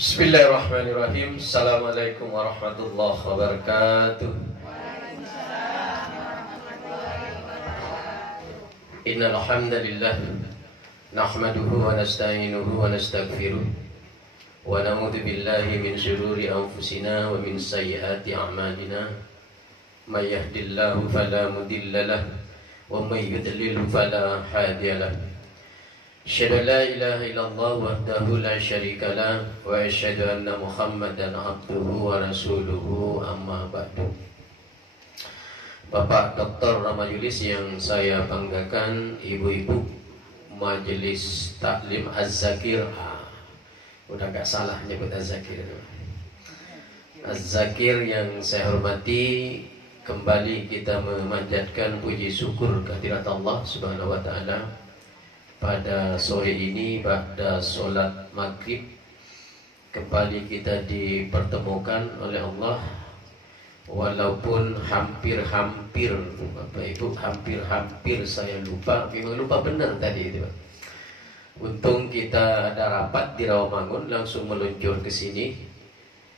Bismillahirrahmanirrahim. Assalamualaikum warahmatullahi wabarakatuh. Innal hamdalillah nahmaduhu wa nasta'inuhu wa nastaghfiruh wa na'udzu billahi min shururi anfusina wa min sayyiati a'malina. May yahdihillahu fala mudilla lahu wa may yudlil fala hadiya lahu. Asyhadu an la ilaha illallah wahdahu la syarika lah wa asyhadu anna Muhammadan abduhu wa rasuluhu, amma ba'du. Bapak Dr. Ramayulis yang saya banggakan, ibu-ibu Majelis Taklim Az-Zakir, udah gak salah nyebut Az-Zakir. Az-Zakir yang saya hormati, kembali kita memanjatkan puji syukur kehadirat Allah Subhanahu wa taala. Pada sore ini pada solat maghrib kembali kita dipertemukan oleh Allah, walaupun hampir-hampir Bapak Ibu, hampir-hampir saya lupa, memang lupa benar tadi itu. Untung kita ada rapat di Rawamangun, langsung meluncur ke sini.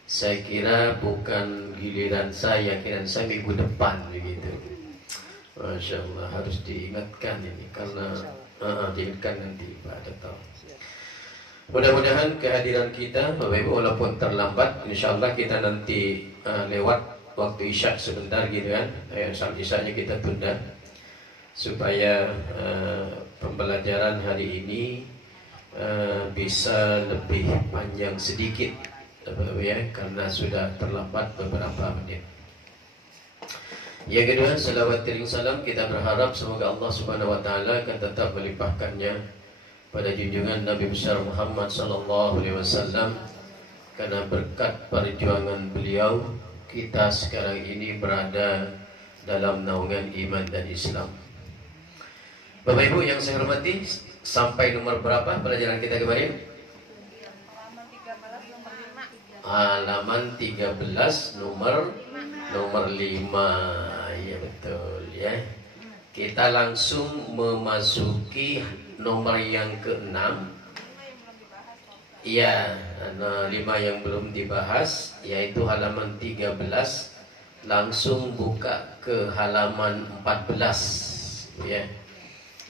Saya kira bukan giliran saya, kira saya minggu depan begitu. Masya Allah, harus diingatkan ini karena diingatkan nanti Pak Dr. Mudah-mudahan kehadiran kita Bapak Ibu walaupun terlambat, insya Allah kita nanti lewat waktu isya sebentar gitu kan, saat isyanya kita tunda supaya pembelajaran hari ini bisa lebih panjang sedikit Bapak Ibu ya, karena sudah terlambat beberapa menit. Yang kedua, salawat dan salam kita berharap semoga Allah Subhanahu wa taala akan tetap melimpahkannya pada junjungan Nabi besar Muhammad sallallahu alaihi wasallam, karena berkat perjuangan beliau kita sekarang ini berada dalam naungan iman dan Islam. Bapak Ibu yang saya hormati, sampai nomor berapa pelajaran kita kemarin? Halaman 13 nomor 5. Ya betul ya. Kita langsung memasuki nomor yang ke-6. Ya, 5 yang belum dibahas, yaitu halaman 13. Langsung buka ke halaman 14 ya.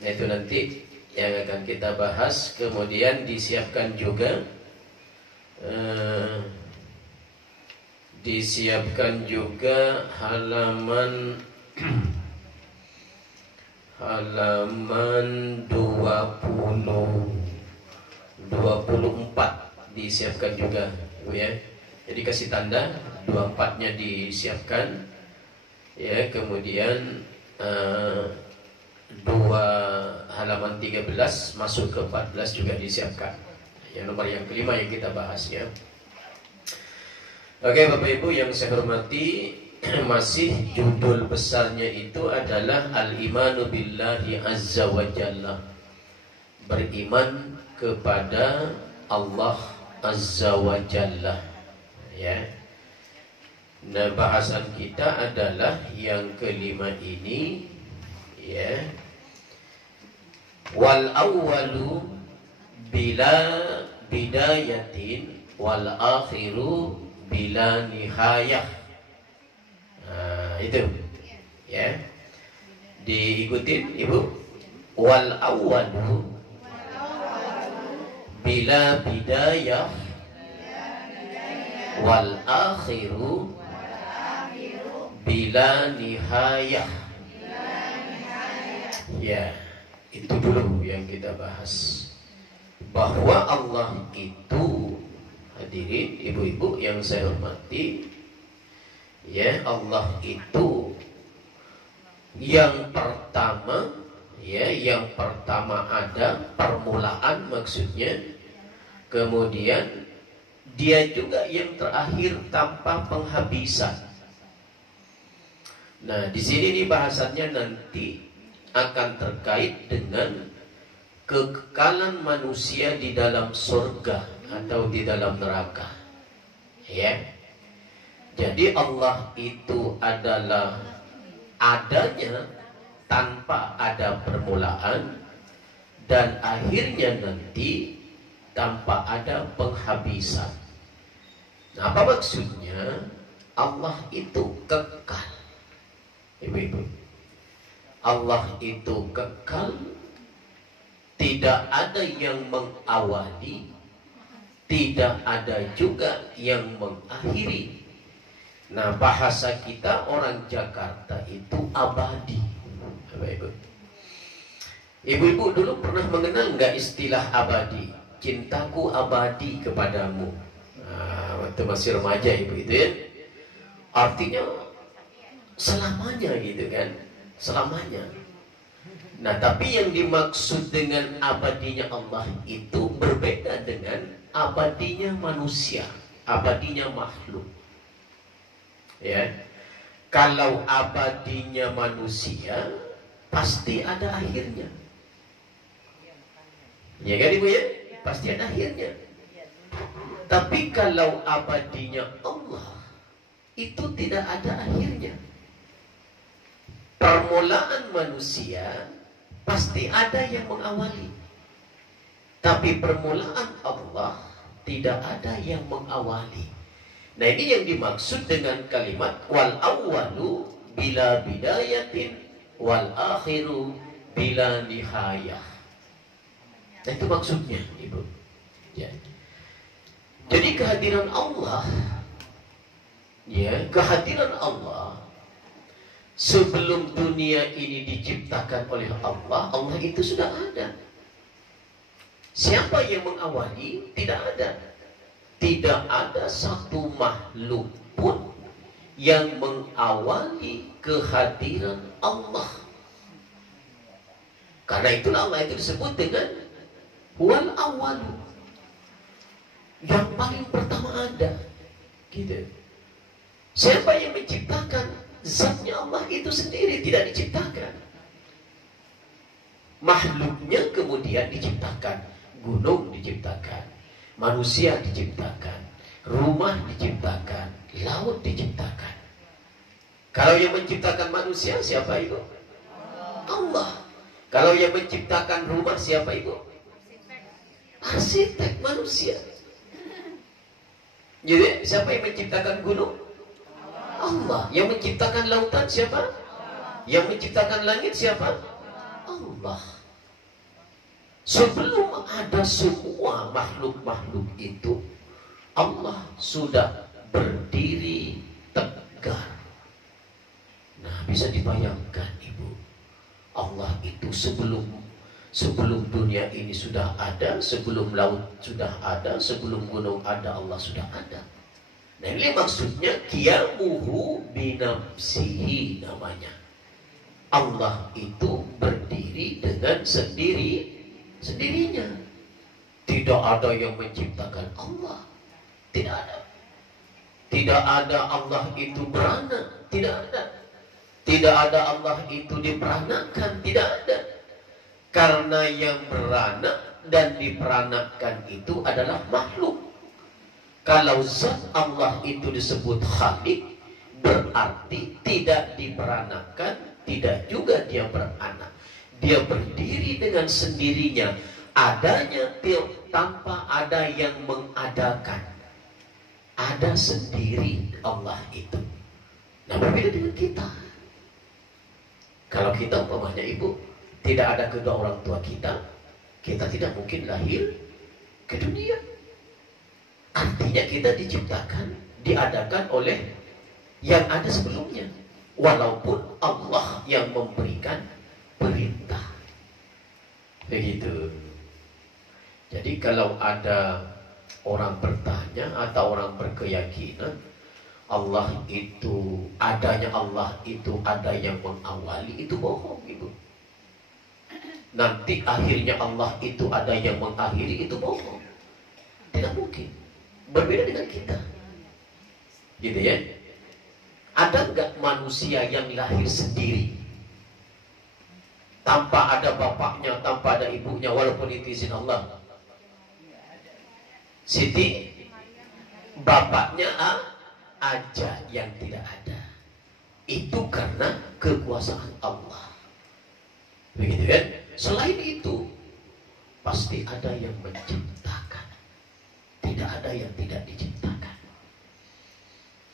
Nah, itu nanti yang akan kita bahas. Kemudian disiapkan juga halaman 24 disiapkan juga ya. Jadi kasih tanda 24-nya disiapkan ya. Kemudian halaman 13 masuk ke 14 juga disiapkan. Ya, nomor yang kelima yang kita bahas ya. Oke Bapak Ibu yang saya hormati, masih judul besarnya itu adalah Al-Imanu Billahi Azza wa Jalla, beriman kepada Allah Azza wa Jalla ya. Nah, bahasan kita adalah yang kelima ini ya. Wal awwalu bila bidayatin wal akhiru bila nihayah. Nah, itu ya. Diikutin Ibu. Wal awwalu bila bidayah wal akhiru bila nihayah. Ya, itu dulu yang kita bahas. Bahwa Allah itu, hadirin ibu-ibu yang saya hormati ya, Allah itu yang pertama ya, yang pertama ada permulaan maksudnya, kemudian dia juga yang terakhir tanpa penghabisan. Nah, di sini nih bahasannya nanti akan terkait dengan kekekalan manusia di dalam surga atau di dalam neraka ya. Jadi Allah itu adalah adanya tanpa ada permulaan, dan akhirnya nanti tanpa ada penghabisan. Nah, apa maksudnya? Allah itu kekal. Ibu-ibu, Allah itu kekal, tidak ada yang mengawali, tidak ada juga yang mengakhiri. Nah, bahasa kita orang Jakarta itu abadi. Ibu-ibu dulu pernah mengenal nggak istilah abadi? Cintaku abadi kepadamu. Nah, waktu masih remaja ibu itu ya. Artinya selamanya gitu kan, selamanya. Nah, tapi yang dimaksud dengan abadinya Allah itu berbeda dengan abadinya manusia, abadinya makhluk. Ya, kalau abadinya manusia pasti ada akhirnya. Ya kan ibu ya, pasti ada akhirnya. Tapi kalau abadinya Allah itu tidak ada akhirnya. Permulaan manusia pasti ada yang mengawali, tapi permulaan Allah tidak ada yang mengawali. Nah, ini yang dimaksud dengan kalimat wal awwalu bila bidayatin wal akhiru bila nihayah. Nah, itu maksudnya ibu ya. Jadi kehadiran Allah, ya, kehadiran Allah sebelum dunia ini diciptakan oleh Allah, Allah itu sudah ada. Siapa yang mengawali? Tidak ada. Tidak ada satu makhluk pun yang mengawali kehadiran Allah. Karena itulah Allah itu disebut dengan wal awalu, yang paling pertama ada. Gitu. Siapa yang menciptakan? Zatnya Allah itu sendiri tidak diciptakan. Makhluknya kemudian diciptakan. Gunung diciptakan, manusia diciptakan, rumah diciptakan, laut diciptakan. Kalau yang menciptakan manusia siapa itu? Allah. Kalau yang menciptakan rumah siapa itu? Arsitek manusia. Jadi siapa yang menciptakan gunung? Allah. Yang menciptakan lautan siapa? Yang menciptakan langit siapa? Allah. Sebelum ada semua makhluk-makhluk itu, Allah sudah berdiri tegar. Nah, bisa dibayangkan ibu, Allah itu sebelum dunia ini sudah ada, sebelum laut sudah ada, sebelum gunung ada, Allah sudah ada. Nah, ini maksudnya qiyamuhu binafsihi namanya. Allah itu berdiri dengan sendirinya. Tidak ada yang menciptakan Allah. Tidak ada. Tidak ada Allah itu beranak. Tidak ada. Tidak ada Allah itu diperanakan. Tidak ada. Karena yang beranak dan diperanakkan itu adalah makhluk. Kalau zat Allah itu disebut Khalik, berarti tidak diperanakkan, tidak juga dia beranak. Dia berdiri dengan sendirinya, adanya tanpa ada yang mengadakan. Ada sendiri Allah itu. Nah, berbeda dengan kita. Kalau kita umpamanya ibu, tidak ada kedua orang tua kita tidak mungkin lahir ke dunia. Artinya kita diciptakan, diadakan oleh yang ada sebelumnya. Walaupun Allah yang memberikan perintah. Begitu. Jadi kalau ada orang bertanya atau orang berkeyakinan Allah itu, adanya Allah itu ada yang mengawali, itu bohong ibu. Nanti akhirnya Allah itu ada yang mengakhiri, itu bohong. Tidak mungkin. Berbeda dengan kita. Gitu ya. Ada enggak manusia yang lahir sendiri? Tanpa ada bapaknya, tanpa ada ibunya, walaupun itu izin Allah. Siti, bapaknya aja yang tidak ada. Itu karena kekuasaan Allah. Begitu kan? Selain itu, pasti ada yang menciptakan. Tidak ada yang tidak diciptakan.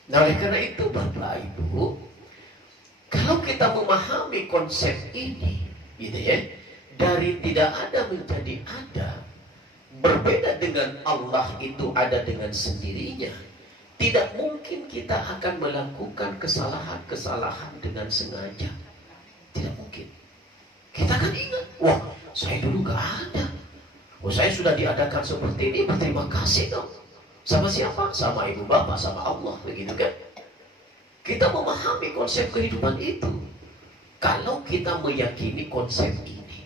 Nah, oleh karena itu Bapak Ibu, kalau kita memahami konsep ini, gitu ya, dari tidak ada menjadi ada, berbeda dengan Allah itu ada dengan sendirinya, tidak mungkin kita akan melakukan kesalahan-kesalahan dengan sengaja. Tidak mungkin. Kita kan ingat, wah, saya dulu gak ada. Oh, saya sudah diadakan seperti ini, berterima kasih dong. Sama siapa? Sama ibu bapak, sama Allah, begitu kan? Kita memahami konsep kehidupan itu. Kalau kita meyakini konsep ini.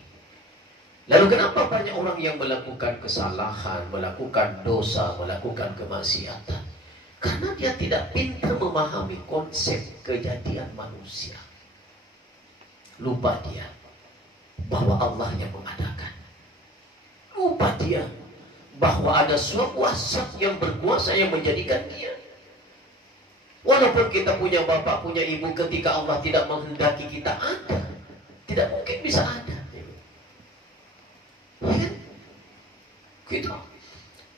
Lalu kenapa banyak orang yang melakukan kesalahan, melakukan dosa, melakukan kemaksiatan? Karena dia tidak pintar memahami konsep kejadian manusia. Lupa dia bahwa Allah yang mengadakan. Lupa dia bahwa ada suatu zat yang berkuasa yang menjadikan dia. Walaupun kita punya bapak, punya ibu, ketika Allah tidak menghendaki kita ada, tidak mungkin bisa ada. Ya kan?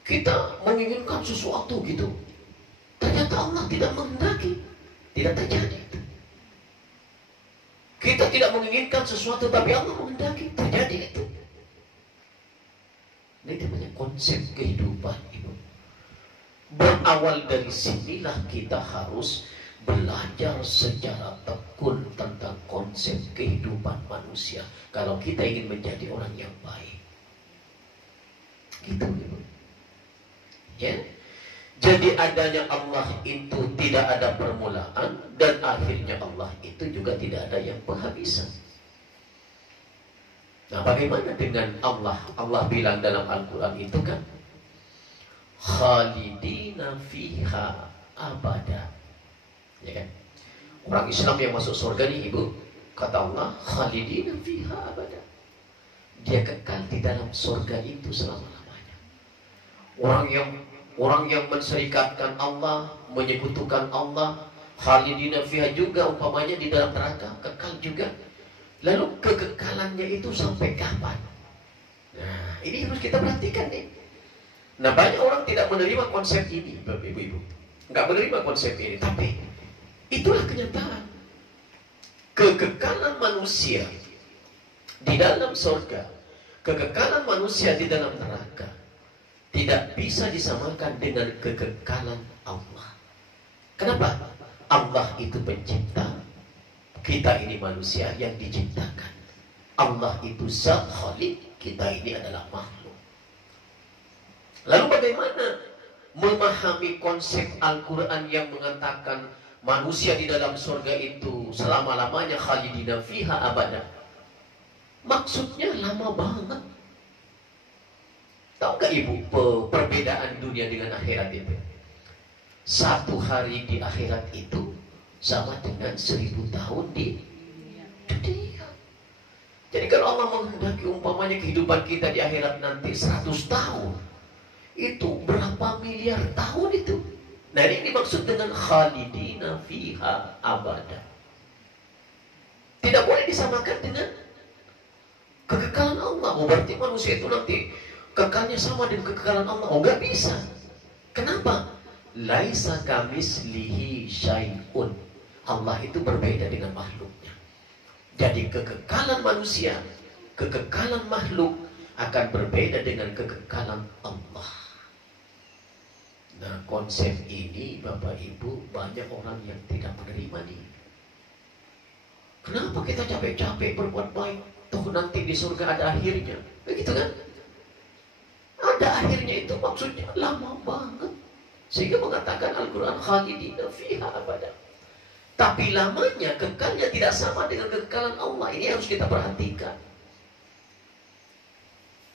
Kita menginginkan sesuatu gitu, ternyata Allah tidak menghendaki, tidak terjadi. Kita tidak menginginkan sesuatu, tapi Allah menghendaki, terjadi itu. Ini namanya konsep kehidupan itu. Berawal dari sinilah kita harus belajar secara tekun tentang konsep kehidupan manusia. Kalau kita ingin menjadi orang yang baik. Gitu, Ibu. Ya. Jadi adanya Allah itu tidak ada permulaan, dan akhirnya Allah itu juga tidak ada yang penghabisan. Nah, bagaimana dengan Allah? Allah bilang dalam Al-Quran itu kan, khalidina fiha abada. Ya kan? Orang Islam yang masuk surga nih Ibu, kata Allah, khalidina fiha abada. Dia kekal di dalam surga itu selama-lamanya. Orang yang menserikatkan Allah, menyekutukan Allah, khalidina fiha juga umpamanya di dalam neraka, kekal juga. Lalu kekekalannya itu sampai kapan? Nah, ini harus kita perhatikan nih. Nah, banyak orang tidak menerima konsep ini, Ibu-ibu. Nggak menerima konsep ini, tapi itulah kenyataan. Kekekalan manusia di dalam surga, kekekalan manusia di dalam neraka, tidak bisa disamakan dengan kekekalan Allah. Kenapa? Allah itu pencipta, kita ini manusia yang diciptakan. Allah itu Zat Khalik, kita ini adalah makhluk. Lalu bagaimana memahami konsep Al-Quran yang mengatakan manusia di dalam surga itu selama-lamanya khalidina fiha abada? Maksudnya lama banget. Tahu gak Ibu perbedaan dunia dengan akhirat itu? Satu hari di akhirat itu sama dengan 1000 tahun di dunia. Jadi kalau Allah menghendaki umpamanya kehidupan kita di akhirat nanti 100 tahun, itu berapa miliar tahun itu? Nah, ini dimaksud dengan khalidina fiha abada. Tidak boleh disamakan dengan kekekalan Allah. Oh, berarti manusia itu nanti kekalnya sama dengan kekekalan Allah. Oh, nggak bisa. Kenapa? Laisa kamislihi syai'un. Allah itu berbeda dengan makhluknya. Jadi kekekalan manusia, kekekalan makhluk akan berbeda dengan kekekalan Allah. Nah, konsep ini Bapak Ibu banyak orang yang tidak menerima nih. Kenapa kita capek-capek berbuat baik? Toh nanti di surga ada akhirnya. Begitu kan? Ada akhirnya itu maksudnya lama banget. Sehingga mengatakan Al-Quran khalidina fiha abada. Tapi lamanya, kekalnya tidak sama dengan kekekalan Allah. Ini harus kita perhatikan.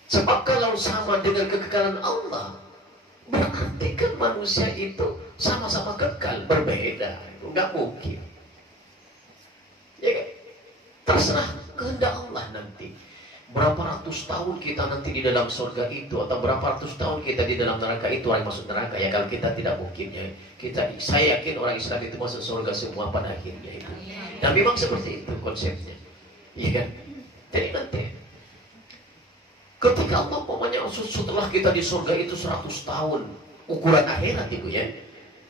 Sebab kalau sama dengan kekekalan Allah, berarti kan manusia itu sama-sama kekal, berbeda. Nggak mungkin. Ya kan? Terserah kehendak Allah nanti. Berapa ratus tahun kita nanti di dalam surga itu, atau berapa ratus tahun kita di dalam neraka itu, orang masuk neraka ya. Kalau kita tidak mungkin ya. Saya yakin orang Islam itu masuk surga semua pada akhirnya itu. Dan memang seperti itu konsepnya, iya kan? Jadi nanti ketika Allah setelah kita di surga itu 100 tahun, ukuran akhirat itu ya,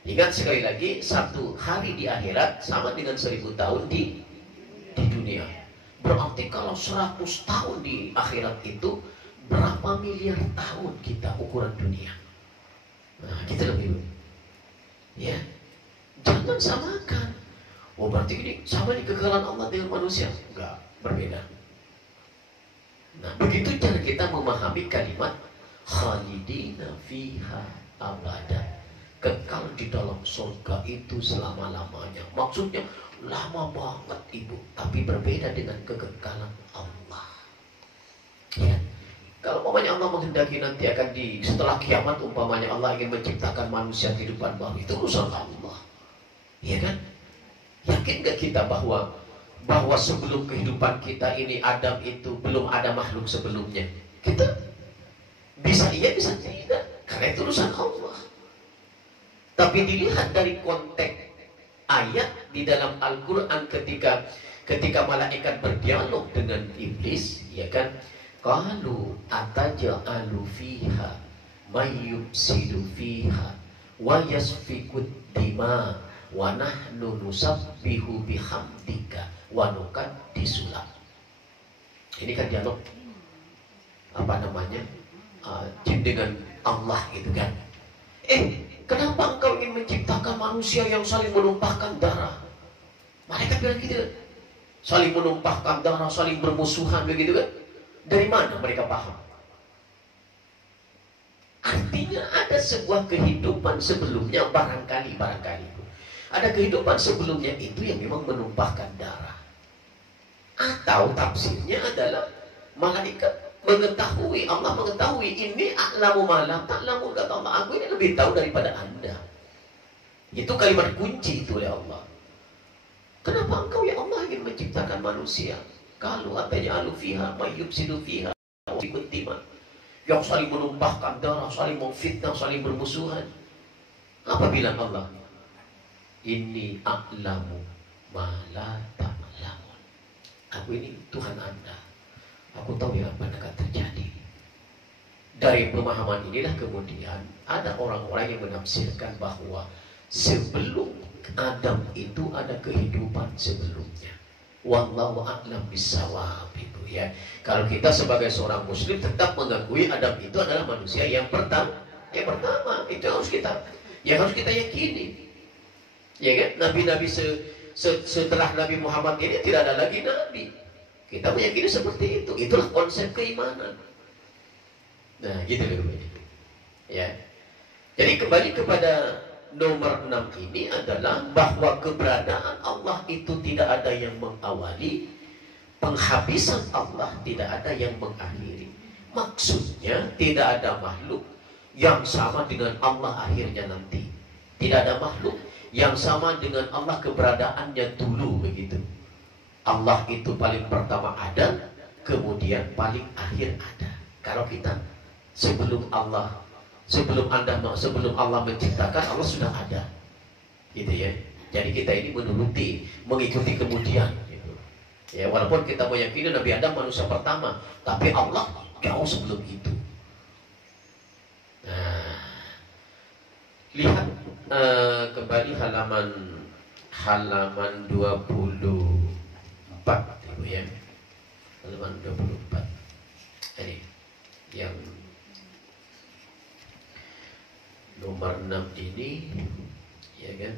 Ingat sekali lagi, satu hari di akhirat sama dengan 1000 tahun di dunia. Berarti kalau 100 tahun di akhirat itu berapa miliar tahun kita ukuran dunia. Nah, kita lebih ya. Jangan samakan. Oh, berarti ini sama di kekekalan Allah dengan manusia? Enggak, berbeda. Nah, begitu cara kita memahami kalimat khalidina fiha abada. Kekal di dalam surga itu selama-lamanya. Maksudnya lama banget ibu, tapi berbeda dengan kekekalan Allah. Ya. Kalau umpamanya Allah menghendaki nanti akan setelah kiamat umpamanya Allah ingin menciptakan manusia kehidupan baru, itu urusan Allah. Ya kan? Yakin gak kita bahwa sebelum kehidupan kita ini Adam itu belum ada makhluk sebelumnya? Kita bisa iya bisa tidak, karena itu urusan Allah. Tapi dilihat dari konteks ayat di dalam Al-Quran ketika malaikat berdialog dengan iblis, ya kan? Qalu ataj'alu fiha may yufsidu fiha wa yasfikud dima wa nahnu nusabbihu bihamdika wa nuqaddisu lak. Ini kan dialog jin dengan Allah gitu kan. Kenapa engkau ingin menciptakan manusia yang saling menumpahkan darah? Mereka bilang gitu, saling menumpahkan darah, saling bermusuhan begitu kan? Dari mana mereka paham? Artinya ada sebuah kehidupan sebelumnya, barangkali ada kehidupan sebelumnya itu yang memang menumpahkan darah. Atau tafsirnya adalah malaikat mengetahui, Allah mengetahui, ini a'lamu ma la ta'lamun, kata Allah, aku ini lebih tahu daripada Anda. Itu kalimat kunci itu oleh Allah. Kenapa engkau ya Allah ingin menciptakan manusia? Kalau ataj'alu fiha may yufsidu fiha wa yasfikud dima, yang saling menumpahkan darah, saling memfitnah, saling bermusuhan. Apa bilang Allah? Inni a'lamu ma la ta'lamun. Aku ini Tuhan Anda. Aku tahu yang akan terjadi. Dari pemahaman inilah kemudian ada orang-orang yang menafsirkan bahwa sebelum Adam itu ada kehidupan sebelumnya. Wallahu a'lam bissawab itu ya. Kalau kita sebagai seorang muslim tetap mengakui Adam itu adalah manusia yang pertama. Yang pertama itu harus kita yakini. Ya kan? Nabi-nabi setelah Nabi Muhammad ini tidak ada lagi nabi. Kita meyakini seperti itu. Itulah konsep keimanan. Nah, gitu loh. Ya. Jadi kembali kepada nomor 6 ini adalah bahwa keberadaan Allah itu tidak ada yang mengawali, penghabisan Allah tidak ada yang mengakhiri. Maksudnya tidak ada makhluk yang sama dengan Allah akhirnya nanti. Tidak ada makhluk yang sama dengan Allah keberadaannya dulu begitu. Allah itu paling pertama ada, kemudian paling akhir ada. Kalau kita sebelum Allah menciptakan, Allah sudah ada, gitu ya. Jadi kita ini mengikuti kemudian, gitu. Ya, walaupun kita meyakini Nabi Adam manusia pertama, tapi Allah jauh sebelum itu. Nah, lihat kembali halaman 24, Ibu ya. Halaman 24. Ini yang nomor 6 ini, ya kan?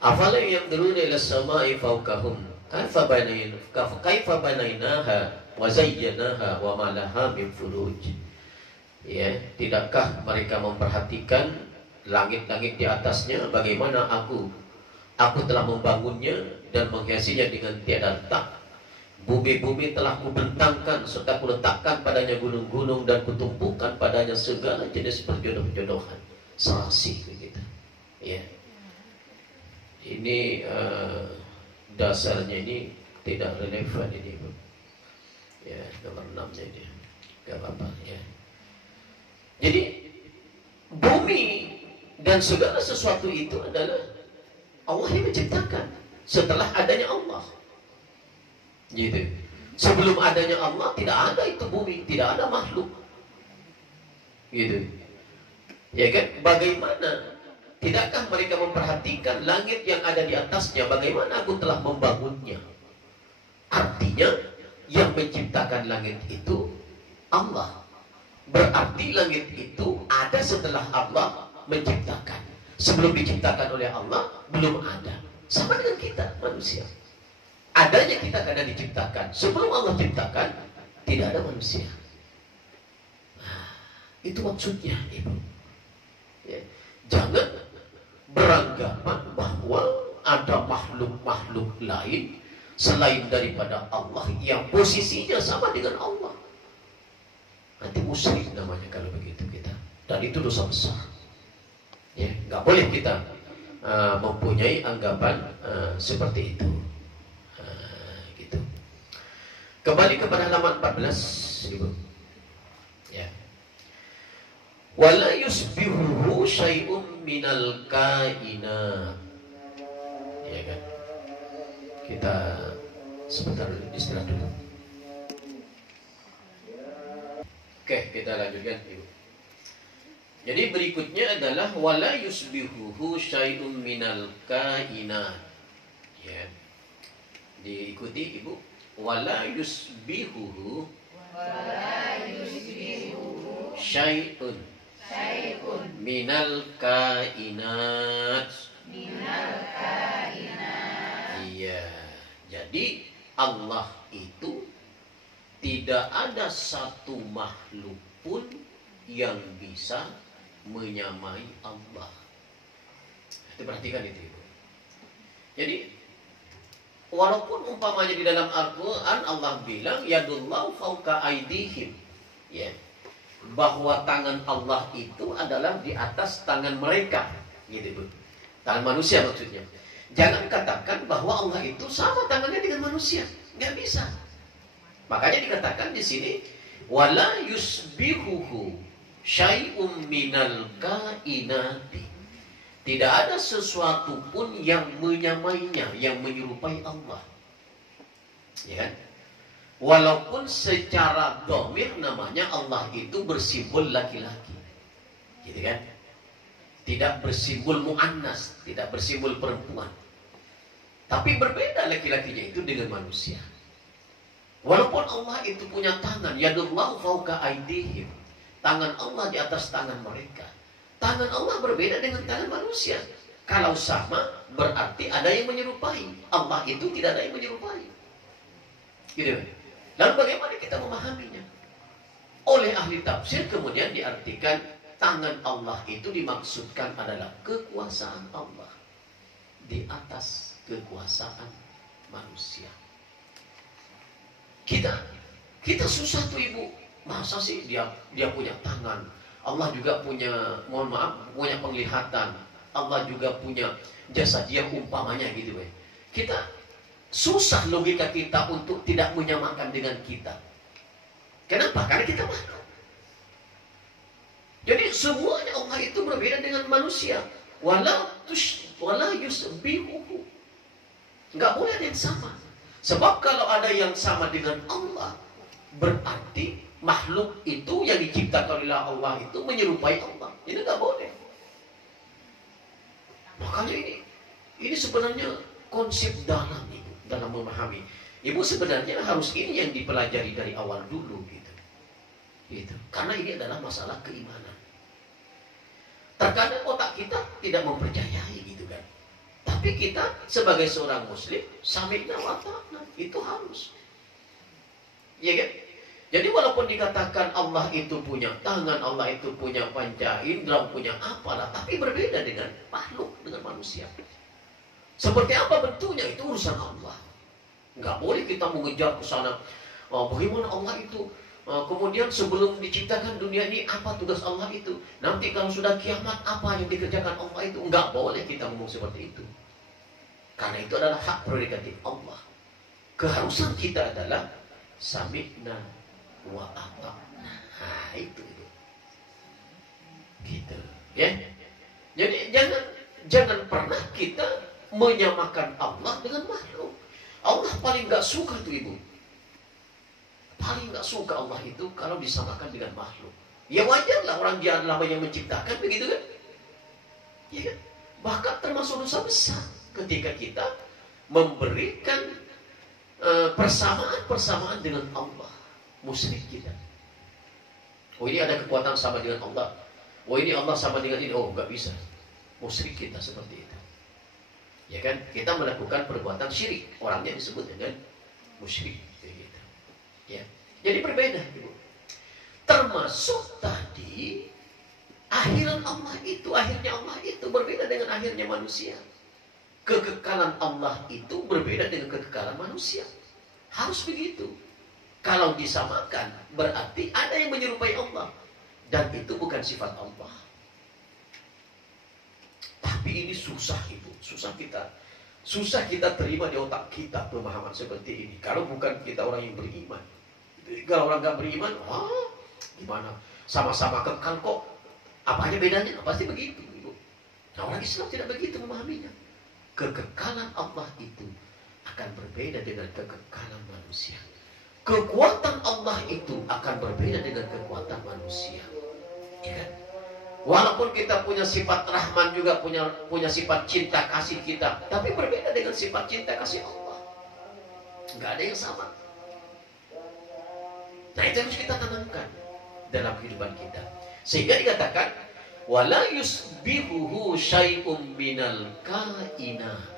Afala yanzuruna ila as-sama'i fawqahum kaifa banainaha wa zayyanaha wa ma laha min furuj. Ya, tidakkah mereka memperhatikan langit-langit di atasnya, bagaimana aku telah membangunnya dan menghiasinya dengan tiada letak. Bumi-bumi telah kubentangkan serta kuletakkan padanya gunung-gunung dan kutumpukan padanya segala jenis perjodoh-jodohan. Serasi begitu. Ya. Ini dasarnya ini tidak relevan ini, Bu. Ya, nomor 6-nya ini. Gak apa-apa ya. Jadi bumi dan segala sesuatu itu adalah Allah yang menciptakan setelah adanya Allah. Gitu. Sebelum adanya Allah tidak ada itu bumi, tidak ada makhluk. Gitu. Ya kan? Bagaimana? Tidakkah mereka memperhatikan langit yang ada di atasnya? Bagaimana aku telah membangunnya? Artinya yang menciptakan langit itu Allah. Berarti langit itu ada setelah Allah menciptakan. Sebelum diciptakan oleh Allah belum ada. Sama dengan kita manusia. Adanya kita karena diciptakan. Sebelum Allah ciptakan tidak ada manusia. Nah, itu maksudnya, Ibu. Ya. Jangan beranggapan bahwa ada makhluk-makhluk lain selain daripada Allah yang posisinya sama dengan Allah. Nanti musyrik namanya kalau begitu kita. Dan itu dosa besar. Ya, nggak boleh kita mempunyai anggapan seperti itu. Gitu. Kembali kepada halaman 14, Ibu. Ya. Wala yusbihuhu syai'un minal kainat. Ya kan? Kita sebentar istirahat dulu. Oke, kita lanjutkan, Ibu. Jadi berikutnya adalah wala yusbihuhu syai'un minal kainat. Ya. Diikuti, Ibu. Wala yusbihuhu syai'un minal kainat. Iya. Jadi Allah itu tidak ada satu makhluk pun yang bisa menyamai Allah. Perhatikan itu, Ibu. Jadi walaupun umpamanya di dalam Al-Quran Allah bilang yadullahu fauqa aidihim, ya, bahwa tangan Allah itu adalah di atas tangan mereka, gitu, Bu. Tangan manusia maksudnya. Jangan katakan bahwa Allah itu sama tangannya dengan manusia, nggak bisa. Makanya dikatakan di sini wala yusbihuhu syai'um minal kainati. Tidak ada sesuatu pun yang menyamainya, yang menyerupai Allah. Ya kan? Walaupun secara dhamir namanya Allah itu bersimbol laki-laki. Gitu kan? Tidak bersimbol muannas, tidak bersimbol perempuan. Tapi berbeda laki-lakinya itu dengan manusia. Walaupun Allah itu punya tangan, yadullahu fauqa aidihim. Tangan Allah di atas tangan mereka. Tangan Allah berbeda dengan tangan manusia. Kalau sama, berarti ada yang menyerupai. Allah itu tidak ada yang menyerupai. Gitu. Lalu bagaimana kita memahaminya? Oleh ahli tafsir kemudian diartikan tangan Allah itu dimaksudkan adalah kekuasaan Allah di atas kekuasaan manusia. Kita susah tuh, Ibu. Masa sih dia punya tangan? Allah juga punya, mohon maaf, punya penglihatan. Allah juga punya jasad yang umpamanya gitu, ya. Kita susah logika kita untuk tidak menyamakan dengan kita. Kenapa? Karena kita makhluk. Jadi semuanya Allah itu berbeda dengan manusia. Wala yusbihuhu. Enggak boleh ada yang sama. Sebab kalau ada yang sama dengan Allah, berarti makhluk itu yang diciptakan oleh Allah itu menyerupai Allah. Ini nggak boleh. Makanya ini sebenarnya konsep dalam, Ibu, dalam memahami. Ibu sebenarnya harus ini yang dipelajari dari awal dulu, gitu. Karena ini adalah masalah keimanan. Terkadang otak kita tidak mempercayai, gitu kan. Tapi kita sebagai seorang Muslim, sami'na wa ta'na, itu harus. Iya kan? Jadi walaupun dikatakan Allah itu punya tangan, Allah itu punya panca indera, punya apalah, tapi berbeda dengan makhluk, dengan manusia. Seperti apa bentuknya, itu urusan Allah. Nggak boleh kita mengejar ke sana. Bagaimana Allah itu? Kemudian sebelum diciptakan dunia ini, apa tugas Allah itu? Nanti kalau sudah kiamat, apa yang dikerjakan Allah itu? Nggak boleh kita ngomong seperti itu. Karena itu adalah hak prerogatif Allah. Keharusan kita adalah sami'na wa ata'na. Nah, itu. Gitu, ya. Jadi jangan pernah kita menyamakan Allah dengan makhluk. Allah paling nggak suka tuh ibu. Paling nggak suka Allah itu kalau disamakan dengan makhluk. Ya wajarlah, orang dia adalah yang menciptakan, begitu kan? Ya kan? Bahkan termasuk dosa besar ketika kita memberikan persamaan dengan Allah. Musyrik kita. Oh, ini ada kekuatan sama dengan Allah. Oh, ini Allah sama dengan ini. Oh, nggak bisa. Musyrik kita seperti itu. Ya kan? Kita melakukan perbuatan syirik. Orangnya disebut dengan musyrik. Gitu. Ya. Jadi berbeda. Termasuk tadi akhirnya Allah itu berbeda dengan akhirnya manusia. Kekekalan Allah itu berbeda dengan kekekalan manusia. Harus begitu. Kalau disamakan berarti ada yang menyerupai Allah, dan itu bukan sifat Allah. Tapi ini susah ibu, susah kita terima di otak kita pemahaman seperti ini. Kalau bukan kita orang yang beriman. Kalau orang nggak beriman, gimana? Sama-sama kekal kok. Apa aja bedanya? Pasti begitu ibu. Nah, orang Islam tidak begitu memahaminya. Kekekalan Allah itu akan berbeda dengan kekekalan manusia. Kekuatan Allah itu akan berbeda dengan kekuatan manusia. Ya kan? Walaupun kita punya sifat Rahman juga punya sifat cinta kasih kita, tapi berbeda dengan sifat cinta kasih Allah. Nggak ada yang sama. Nah, itu harus kita tanamkan dalam kehidupan kita. Sehingga dikatakan wala yusbihuhu syai'um minal kainat.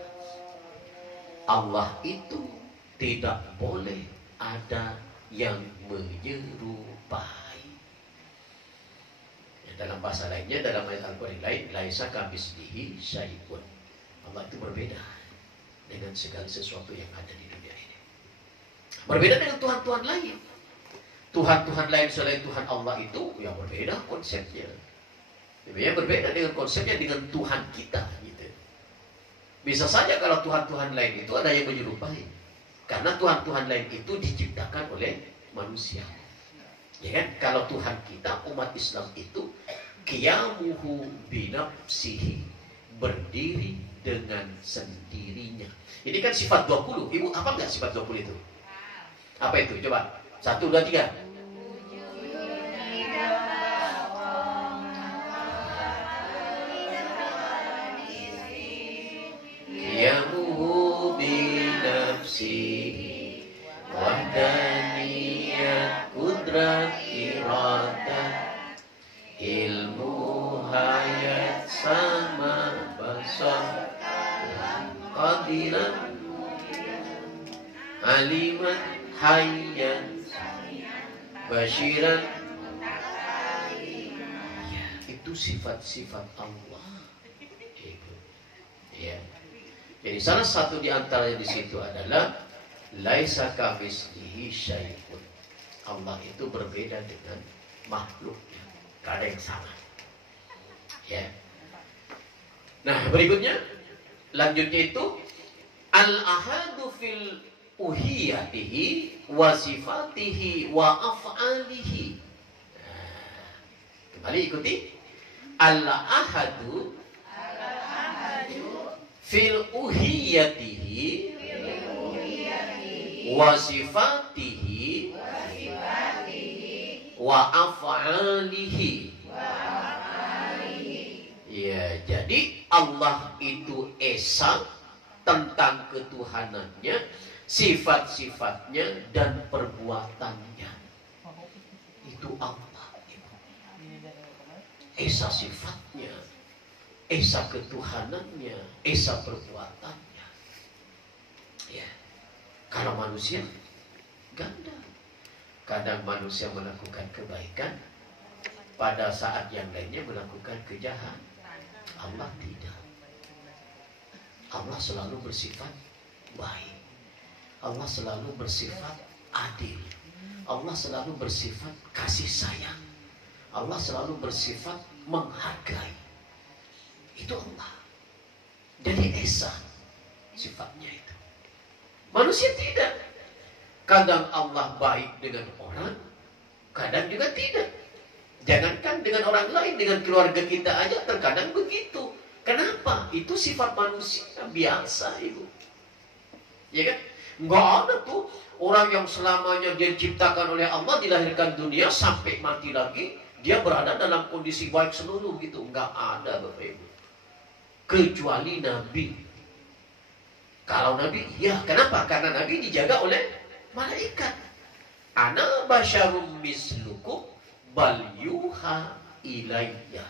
Allah itu tidak boleh ada yang menyerupai. Ya, dalam bahasa lainnya, dalam ayat Al-Quran lain, laisa kamitslihi syai'un. Allah itu berbeda dengan segala sesuatu yang ada di dunia ini. Berbeda dengan Tuhan-Tuhan lain. Tuhan-Tuhan lain selain Tuhan Allah itu yang berbeda konsepnya. Ya, berbeda dengan konsepnya dengan Tuhan kita gitu. Bisa saja kalau Tuhan-Tuhan lain itu ada yang menyerupai. Karena Tuhan-Tuhan lain itu diciptakan oleh manusia. Ya kan? Kalau Tuhan kita umat Islam itu qiyamuhu binafsihi, berdiri dengan sendirinya. Ini kan sifat 20. Ibu apa enggak sifat 20 itu? Apa itu? Coba. 1, 2, 3. Qiyamuhu binafsihi wahdaniyat qudrat iradah ilmu hayat sama basar qadiran aliman hayyan basyiran. Ya, itu sifat-sifat Allah. Ya. Jadi salah satu di antaranya di situ adalah laisa kamitslihi syai'un. Allah itu berbeda dengan makhluknya. Tidak ada yang sama. Ya. Nah, berikutnya lanjutnya itu al-ahadu fil uhiyatihi wa sifatihi wa af'alihi. Kembali ikuti. Al-ahadu fil uhiyatihi wa sifatihi wa af'alihi. Ya, jadi Allah itu esa tentang ketuhanannya, sifat-sifatnya dan perbuatannya. Itu Allah. Esa sifatnya, esa ketuhanannya, esa perbuatannya. Ya. Kalau manusia ganda. Kadang manusia melakukan kebaikan, pada saat yang lainnya melakukan kejahatan. Allah tidak. Allah selalu bersifat baik. Allah selalu bersifat adil. Allah selalu bersifat kasih sayang. Allah selalu bersifat menghargai. Itu Allah. Jadi esa sifatnya itu. Manusia tidak. Kadang Allah baik dengan orang, kadang juga tidak. Jangankan dengan orang lain, dengan keluarga kita aja terkadang begitu. Kenapa? Itu sifat manusia biasa itu. Ya kan? Nggak ada tuh orang yang selamanya dia diciptakan oleh Allah, dilahirkan dunia sampai mati lagi, dia berada dalam kondisi baik seluruh gitu. Nggak ada Bapak Ibu. Kecuali Nabi. Kalau Nabi, ya kenapa? Karena Nabi dijaga oleh malaikat. Ana basyarum mislukum bal yuha ilayya.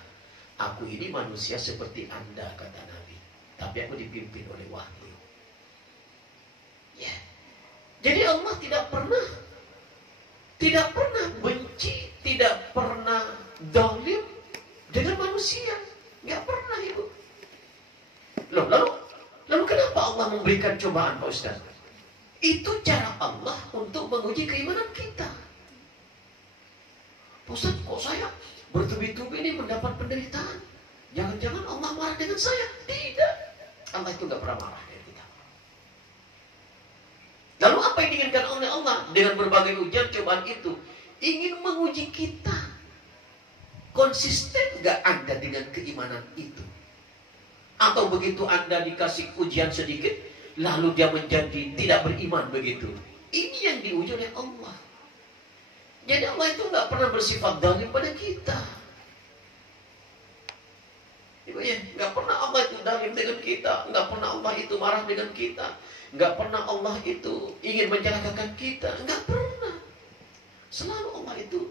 Aku ini manusia seperti Anda, kata Nabi. Tapi aku dipimpin oleh wahyu. Ya. Jadi Allah tidak pernah benci, tidak pernah zalim dengan manusia. Nggak pernah, Ibu. Lalu kenapa Allah memberikan cobaan, Pak Ustaz? Itu cara Allah untuk menguji keimanan kita. Pak Ustaz, kok saya bertubi-tubi ini mendapat penderitaan? Jangan-jangan Allah marah dengan saya? Tidak. Allah itu nggak pernah marah dengan kita. Lalu apa yang diinginkan oleh Allah dengan berbagai ujian cobaan itu? Ingin menguji kita. Konsisten nggak Anda dengan keimanan itu? Atau begitu Anda dikasih ujian sedikit, lalu dia menjadi tidak beriman begitu? Ini yang diuji oleh Allah. Jadi Allah itu nggak pernah bersifat zalim pada kita. Ibu ya, nggak pernah Allah itu zalim dengan kita, nggak pernah Allah itu marah dengan kita, nggak pernah Allah itu ingin mencelakakan kita, nggak pernah. Selalu Allah itu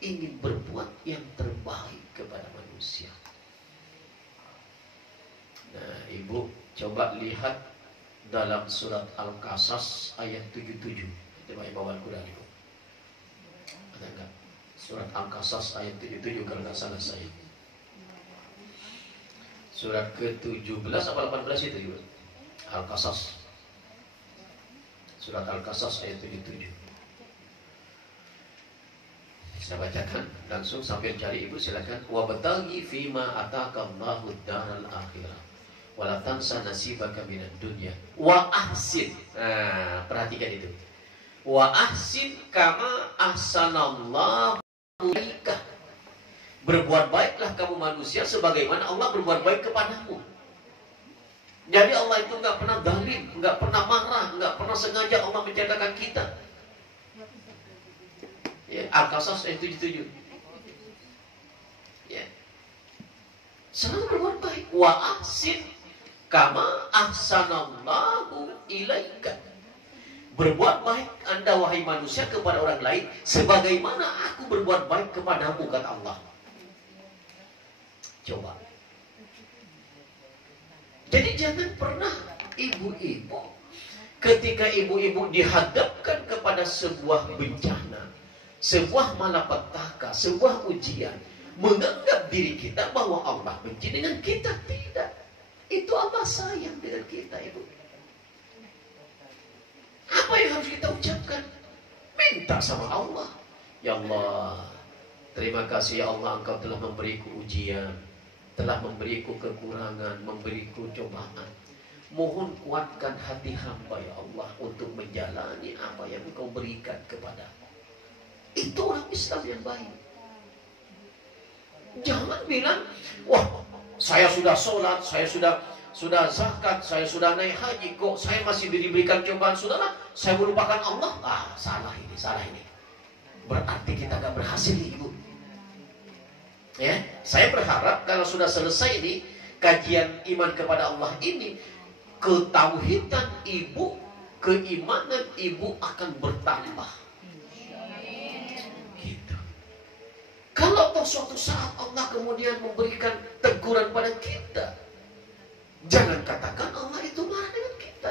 ingin berbuat yang terbaik kepada manusia. Nah, Ibu coba lihat dalam surat Al-Qasas ayat 77. Coba Ibu bawa Al-Quran, Ibu. Ada enggak? Surat Al-Qasas ayat 77 kalau nggak salah saya. Surat ke-17 apa 18 itu, Ibu? Al-Qasas. Surat Al-Qasas ayat 77. Saya bacakan langsung sambil cari, Ibu silakan. Wa bataghi fima ataka Allahu daral akhirah. Wala tansa nasibaka minad dunya wa ahsin. Nah, perhatikan itu. Wa ahsin kama ahsanallahu ilaika. Berbuat baiklah kamu manusia sebagaimana Allah berbuat baik kepadamu. Jadi Allah itu nggak pernah zalim, nggak pernah marah, nggak pernah sengaja Allah mencelakakan kita. Ya, Al-Qasas ayat 77. Ya. Selalu berbuat baik. Wa ahsin kama ahsanallahu ilaika. Berbuat baik Anda wahai manusia kepada orang lain sebagaimana aku berbuat baik kepadamu, kata Allah. Coba. Jadi jangan pernah ibu-ibu ketika ibu-ibu dihadapkan kepada sebuah bencana, sebuah malapetaka, sebuah ujian, menganggap diri kita bahwa Allah benci dengan kita. Tidak. Itu Allah sayang dengan kita, Ibu. Apa yang harus kita ucapkan? Minta sama Allah. Ya Allah, terima kasih ya Allah, Engkau telah memberiku ujian, telah memberiku kekurangan, memberiku cobaan. Mohon kuatkan hati hamba ya Allah untuk menjalani apa yang Engkau berikan kepada. Itu orang Islam yang baik. Jangan bilang, wah, saya sudah sholat, saya sudah zakat, saya sudah naik haji, kok saya masih diberikan cobaan. Sudahlah, saya melupakan Allah. Salah ini. Berarti kita gak berhasil, Ibu. Ya, saya berharap kalau sudah selesai ini kajian iman kepada Allah ini, ketauhidan Ibu, keimanan Ibu akan bertambah. Gitu. Kalau toh suatu saat Allah kemudian memberikan teguran pada kita, jangan katakan Allah itu marah dengan kita.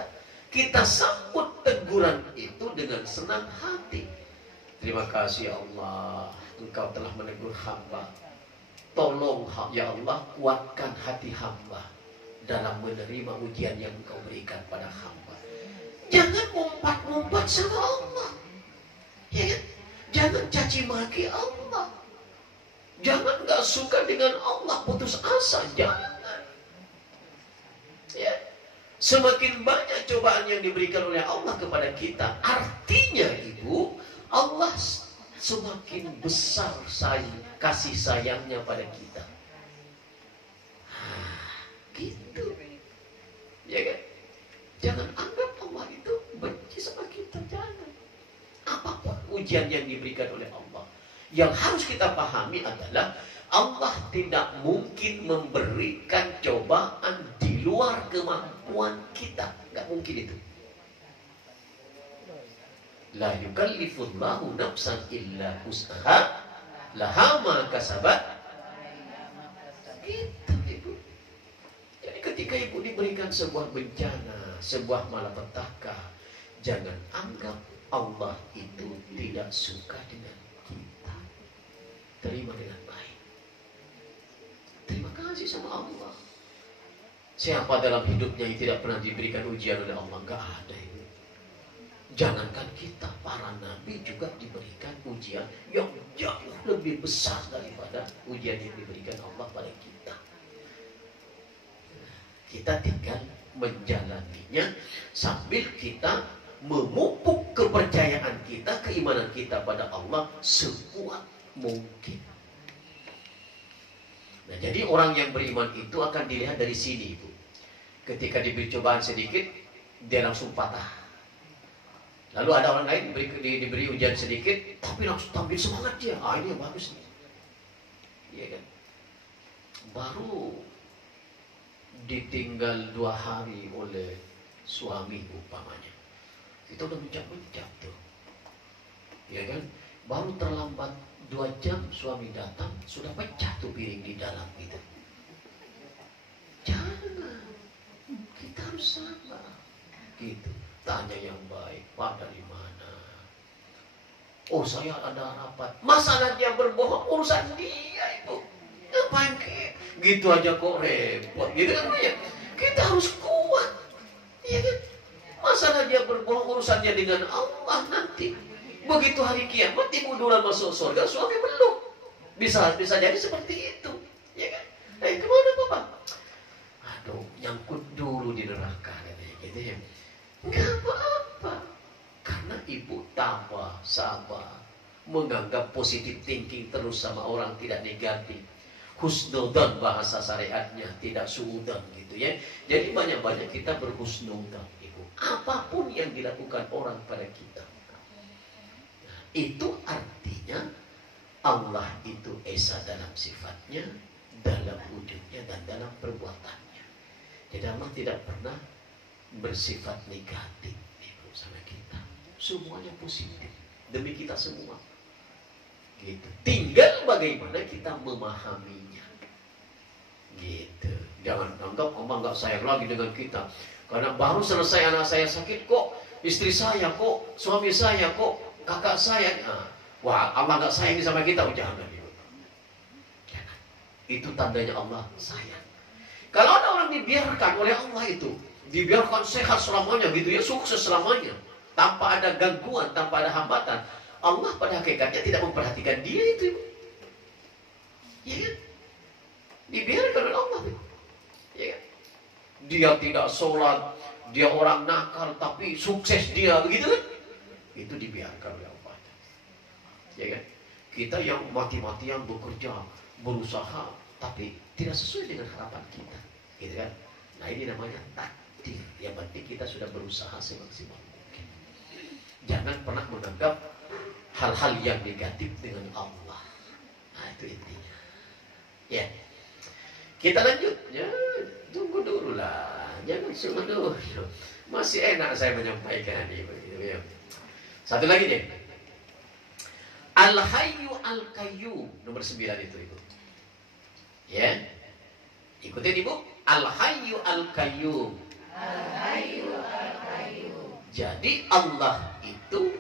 Kita sambut teguran itu dengan senang hati. Terima kasih ya Allah, Engkau telah menegur hamba. Tolong ya Allah, kuatkan hati hamba dalam menerima ujian yang Engkau berikan pada hamba. Jangan mumpat-mumpat sama Allah, ya kan? Jangan caci maki Allah. Jangan gak suka dengan Allah, putus asa. Jangan. Ya. Semakin banyak cobaan yang diberikan oleh Allah kepada kita, artinya Ibu, Allah semakin besar kasih sayangnya pada kita. Gitu. Ya kan? Jangan anggap Allah itu benci. ujian yang diberikan oleh Allah. Yang harus kita pahami adalah Allah tidak mungkin memberikan cobaan di luar kemampuan kita. Nggak mungkin itu. La yukallifullahu nafsan illa wus'aha laha ma kasabat. Itu Ibu. Jadi ketika Ibu diberikan sebuah bencana, sebuah malapetaka, jangan anggap Allah itu tidak suka dengan kita. Terima dengan baik. Terima kasih sama Allah. Siapa dalam hidupnya yang tidak pernah diberikan ujian oleh Allah? Enggak ada itu. Jangankan kita, para nabi juga diberikan ujian yang jauh lebih besar daripada ujian yang diberikan Allah pada kita. Kita tinggal menjalaninya sambil kita memupuk kepercayaan kita, keimanan kita pada Allah sekuat mungkin. Nah, jadi orang yang beriman itu akan dilihat dari sini, Ibu. Ketika diberi cobaan sedikit, dia langsung patah. Lalu ada orang lain diberi ujian sedikit, tapi langsung tampil semangat dia. Ah, ini yang bagus nih. Iya kan? Baru ditinggal 2 hari oleh suami umpamanya. Kita udah mencap-mencap tuh. Ya kan? Baru terlambat 2 jam suami datang, sudah pecah tuh piring di dalam itu. Jangan. Kita harus sabar. Gitu. Tanya yang baik, Pak dari mana? Oh, saya ada rapat. Masalah dia berbohong, urusan dia itu. Ngapain gitu aja kok repot. Gitu kan ya? Kita harus kuat. Iya kan? Masalah dia berbohong, urusannya dengan Allah nanti. Begitu hari kiamat, ibu duluan masuk surga, suami belum. Bisa jadi seperti itu. Ya kan? Kemana Bapak? Aduh, nyangkut dulu di neraka katanya gitu ya. Enggak apa-apa. Karena ibu tabah, sabar, menganggap positif thinking terus sama orang, tidak negatif. Husnudzon bahasa syariatnya, tidak suudzon gitu ya. Jadi banyak-banyak kita berhusnudzon, Ibu. Apapun yang dilakukan orang pada kita. Nah, itu artinya Allah itu esa dalam sifatnya, dalam wujudnya, dan dalam perbuatannya. Jadi Allah tidak pernah bersifat negatif Ibu sama kita. Semuanya positif demi kita semua. Gitu. Tinggal bagaimana kita memahaminya. Gitu. Jangan anggap Allah nggak sayang lagi dengan kita. Karena baru selesai anak saya sakit kok, istri saya kok, suami saya kok, kakak saya. Nah, wah, Allah nggak sayang sama kita. Oh, jangan Ibu. Jangan. Itu tandanya Allah sayang. Kalau ada orang dibiarkan oleh Allah itu, dibiarkan sehat selamanya gitu ya, sukses selamanya, tanpa ada gangguan, tanpa ada hambatan, Allah pada hakikatnya tidak memperhatikan dia itu. Ya kan? Dibiarkan oleh Allah. Ya kan? Dia tidak sholat, dia orang nakal tapi sukses dia, begitu kan? Itu dibiarkan oleh Allah. Ya kan? Kita yang mati-matian bekerja, berusaha, tapi tidak sesuai dengan harapan kita, gitu kan? Nah, ini namanya takdir. Yang penting kita sudah berusaha semaksimal mungkin. Jangan pernah menganggap hal-hal yang negatif dengan Allah. Nah, itu intinya. Ya, kita lanjut. Ya, tunggu dulu lah. Jangan semua dulu. Masih enak saya menyampaikan ini. Ya. Satu lagi deh. Al-Hayyu Al-Qayyum, nomor 9 itu. Ya, ikutin Ibu. Al-Hayyu Al-Qayyum. Al-Hayyu Al-Qayyum. Jadi Allah itu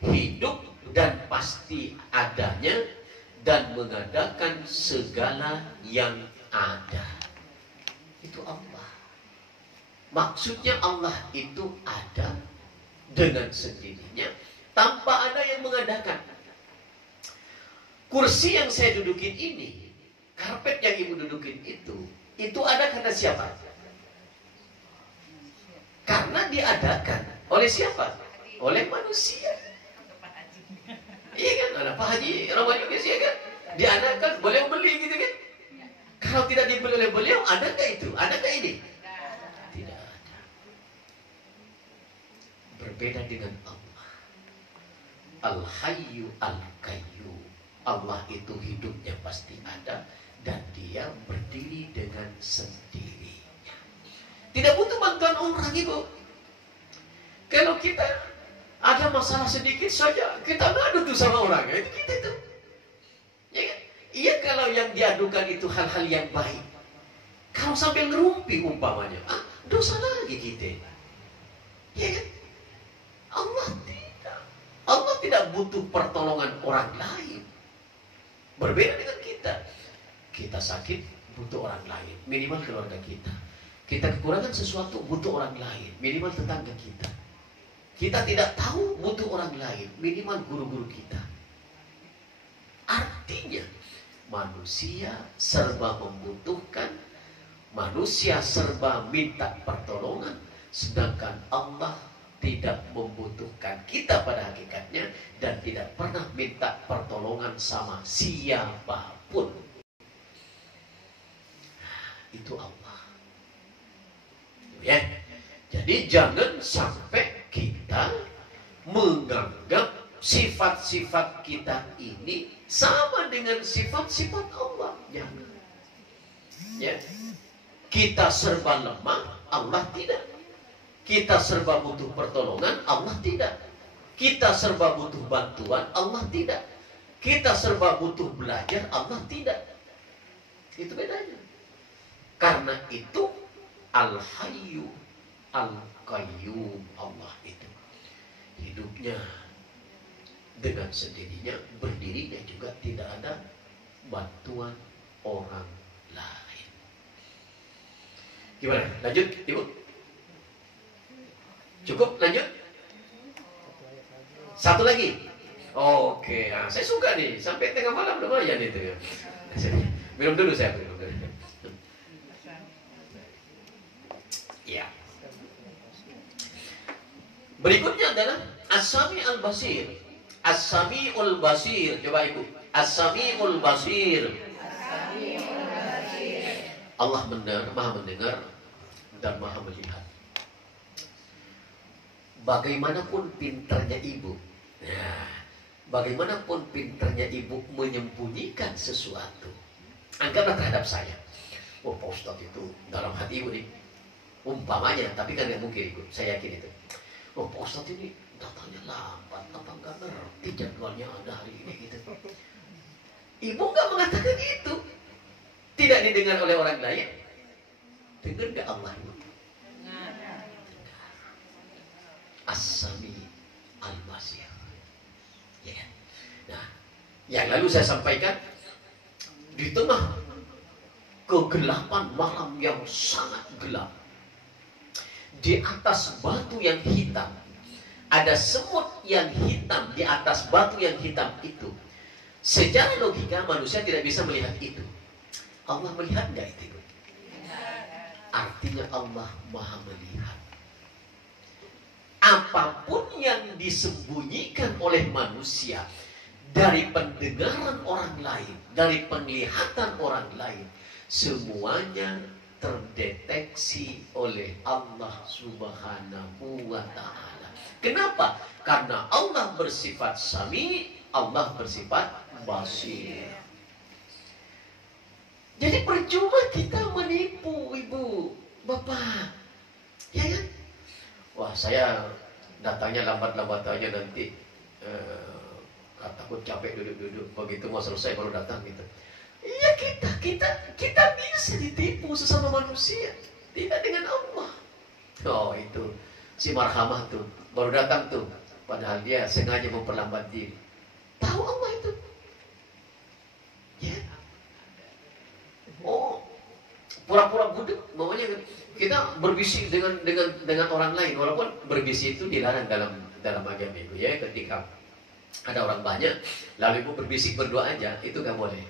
hidup dan pasti adanya dan mengadakan segala yang ada. Itu Allah. Maksudnya Allah itu ada dengan sendirinya tanpa ada yang mengadakan. Kursi yang saya dudukin ini, karpet yang Ibu dudukin itu ada karena siapa? Karena diadakan oleh siapa? Oleh manusia. Iya kan? Ada Pak Haji Rahman Yunus, ya kan? Diadakan, beliau beli gitu kan? Kalau tidak dibeli oleh beliau, adakah itu? Adakah ini? Tidak ada. Berbeda dengan Allah. Al-Hayyu Al-Qayyum. Allah itu hidupnya pasti ada dan dia berdiri dengan sendirinya. Tidak butuh bantuan orang, Ibu. Kalau kita ada masalah sedikit saja, kita ngadu tuh sama orang. Itu kita itu. Ya kan? Iya, kalau yang diadukan itu hal-hal yang baik. Kalau sampai ngerumpi umpamanya, dosa lagi kita. Ya kan? Allah tidak butuh pertolongan orang lain. Berbeda dengan kita. Kita sakit, butuh orang lain. Minimal keluarga kita. Kita kekurangan sesuatu, butuh orang lain. Minimal tetangga kita. Kita tidak tahu, butuh orang lain. Minimal guru-guru kita. Artinya, manusia serba membutuhkan. Manusia serba minta pertolongan. Sedangkan Allah tidak membutuhkan kita pada hakikatnya dan tidak pernah minta pertolongan sama siapapun. Itu Allah. Ya. Jadi jangan sampai kita menganggap sifat-sifat kita ini sama dengan sifat-sifat Allah. Jangan. Ya. Kita serba lemah, Allah tidak. Kita serba butuh pertolongan, Allah tidak. Kita serba butuh bantuan, Allah tidak. Kita serba butuh belajar, Allah tidak. Itu bedanya. Karena itu Al-Hayyu Al-Qayyum, Allah itu hidupnya dengan sendirinya, berdirinya juga tidak ada bantuan orang lain. Gimana? Lanjut, Ibu? Cukup, lanjut. Satu lagi. Oke, saya suka nih. Sampai tengah malam lumayan itu. Minum dulu saya. Ya. Berikutnya adalah As-Sami Al-Basir. As-Sami'ul Basir. Coba Ibu. As-Sami'ul Basir. Allah Maha mendengar dan Maha melihat. Bagaimanapun pintarnya ibu, bagaimanapun pintarnya ibu menyembunyikan sesuatu, anggaplah terhadap saya. Oh, Pak Ustadz itu dalam hati ibu nih, umpamanya, tapi kan nggak mungkin ibu, saya yakin itu. Oh, Pak Ustadz ini datanya lambat, apa nggak ngerti jadwalnya ada hari ini gitu. Ibu nggak mengatakan itu, tidak didengar oleh orang lain. Dengar nggak Allah ibu? As-Sami Al-Basir. Ya. Nah, yang lalu saya sampaikan di tengah kegelapan malam yang sangat gelap, di atas batu yang hitam ada semut yang hitam. Di atas batu yang hitam itu, secara logika manusia tidak bisa melihat itu. Allah melihat nggak itu? Artinya Allah Maha melihat. Apapun yang disembunyikan oleh manusia dari pendengaran orang lain, dari penglihatan orang lain, semuanya terdeteksi oleh Allah Subhanahu wa Ta'ala. Kenapa? Karena Allah bersifat Sami, Allah bersifat Basir. Jadi percuma kita menipu ibu, bapak, ya kan? Wah, saya datangnya lambat-lambat aja nanti, takut capek duduk-duduk. Begitu mau selesai baru datang gitu. Iya, kita bisa ditipu sesama manusia, tidak dengan Allah. Oh, itu si marhamah tuh baru datang tuh, padahal dia sengaja memperlambat diri. Tahu Allah itu. Ya. Oh, pura-pura budek, maunya kita berbisik dengan orang lain, walaupun berbisik itu dilarang dalam agama ibu ya. Ketika ada orang banyak, lalu ibu berbisik berdua aja, itu nggak boleh.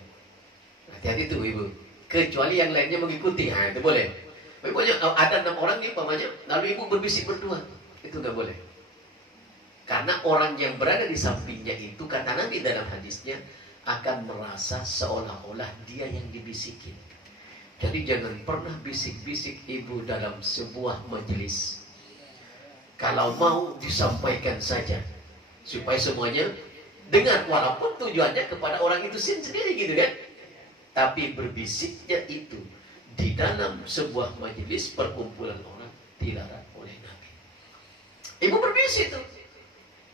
Hati-hati tuh ibu. Kecuali yang lainnya mengikuti, itu boleh. Pokoknya ada 6 orang nih pamannya, lalu ibu berbisik berdua, itu nggak boleh. Karena orang yang berada di sampingnya itu, kata Nabi dalam hadisnya, akan merasa seolah-olah dia yang dibisikin. Jadi jangan pernah bisik-bisik ibu dalam sebuah majelis. Kalau mau disampaikan saja. supaya semuanya dengar, walaupun tujuannya kepada orang itu sendiri gitu kan. Tapi berbisiknya itu di dalam sebuah majelis perkumpulan orang dilarang oleh Nabi. Ibu berbisik tuh,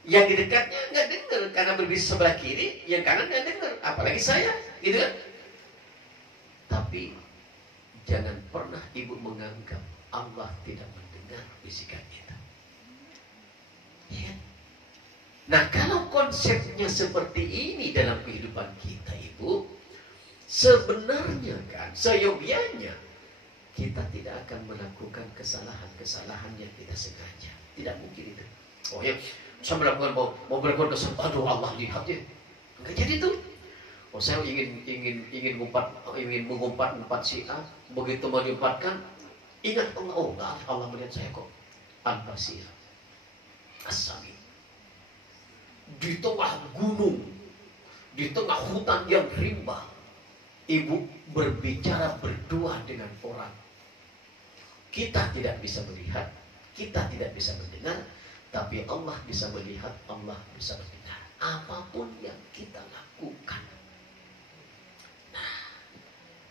yang di dekatnya nggak dengar karena berbisik sebelah kiri, yang kanan nggak dengar, apalagi saya, gitu kan. Tapi jangan pernah ibu menganggap Allah tidak mendengar bisikan kita. Ya. Nah, kalau konsepnya seperti ini dalam kehidupan kita, ibu, sebenarnya kan, seyogianya kita tidak akan melakukan kesalahan-kesalahan yang kita sengaja. Tidak mungkin itu. Oh ya, saya melakukan mau berbuat dosa, aduh Allah lihat ya. Enggak jadi tuh. Oh, saya ingin mengumpat si A, begitu mau diumpatkan, ingat Allah, oh enggak, Allah melihat saya kok. Al-Basir, As-Sami. Di tengah gunung, di tengah hutan yang rimba, ibu berbicara berdua dengan orang. Kita tidak bisa melihat, kita tidak bisa mendengar, tapi Allah bisa melihat, Allah bisa mendengar. Apapun yang kita lakukan. Nah,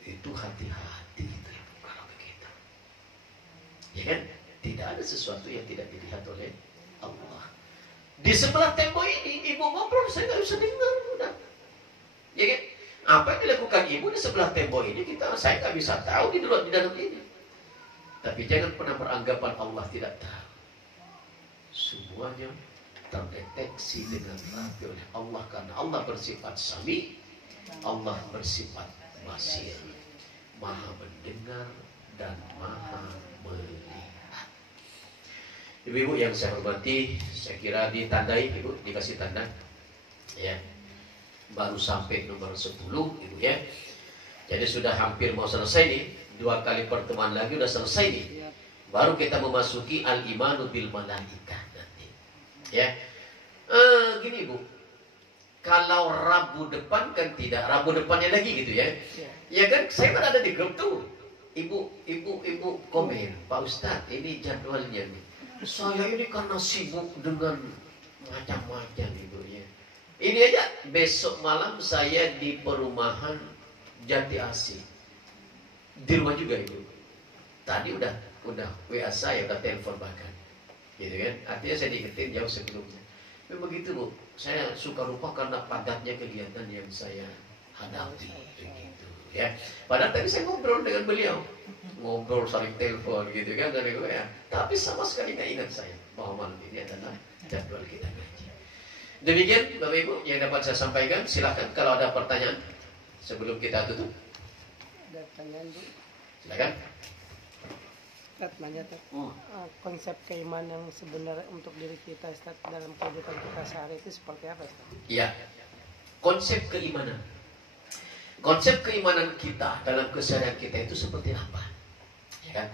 itu hati-hati itu ya, kalau begitu. Ya kan? Tidak ada sesuatu yang tidak dilihat oleh Allah. Di sebelah tembok ini, ibu ngobrol, saya nggak bisa dengar. Udah. Ya kan? Apa yang dilakukan ibu di sebelah tembok ini, saya nggak bisa tahu di dalam ini. Tapi jangan pernah beranggapan Allah tidak tahu. Semuanya terdeteksi dengan rapi oleh Allah, karena Allah bersifat Sami, Allah bersifat Basir, Maha mendengar dan Maha melihat. Ibu-ibu yang saya hormati, saya kira ditandai, ibu dikasih tanda, ya. Baru sampai nomor 10, ibu ya. Jadi sudah hampir mau selesai nih. 2 kali pertemuan lagi udah selesai nih. Baru kita memasuki al-imanu bil malaikah nanti. Ya. Gini ibu, kalau Rabu depan kan tidak, Rabu depannya lagi gitu ya. Ya kan, saya kan ada di grup tuh. Ibu komen, Pak Ustadz, ini jadwalnya nih. Saya ini karena sibuk dengan macam-macam ibu ya. Ini aja, besok malam saya di perumahan Jati Asih. Di rumah juga ibu. Tadi udah WA saya, udah telepon bahkan. Gitu kan? Artinya saya diingetin jauh sebelumnya. Memang begitu bu. Saya suka lupa karena padatnya kegiatan yang saya hadapi. Begitu ya. Padahal tadi saya ngobrol dengan beliau. Ngobrol saling telepon gitu kan dari WA. Tapi sama sekali nggak ingat saya bahwa malam ini adalah jadwal kita ngaji. Demikian Bapak Ibu yang dapat saya sampaikan. Silahkan kalau ada pertanyaan sebelum kita tutup. Ada pertanyaan Bu. Silakan. Nanya konsep keimanan yang sebenarnya untuk diri kita Ustaz, dalam kehidupan kita sehari itu seperti apa Ustaz? Iya. Konsep keimanan. Konsep keimanan kita dalam keseharian kita itu seperti apa? Ya kan?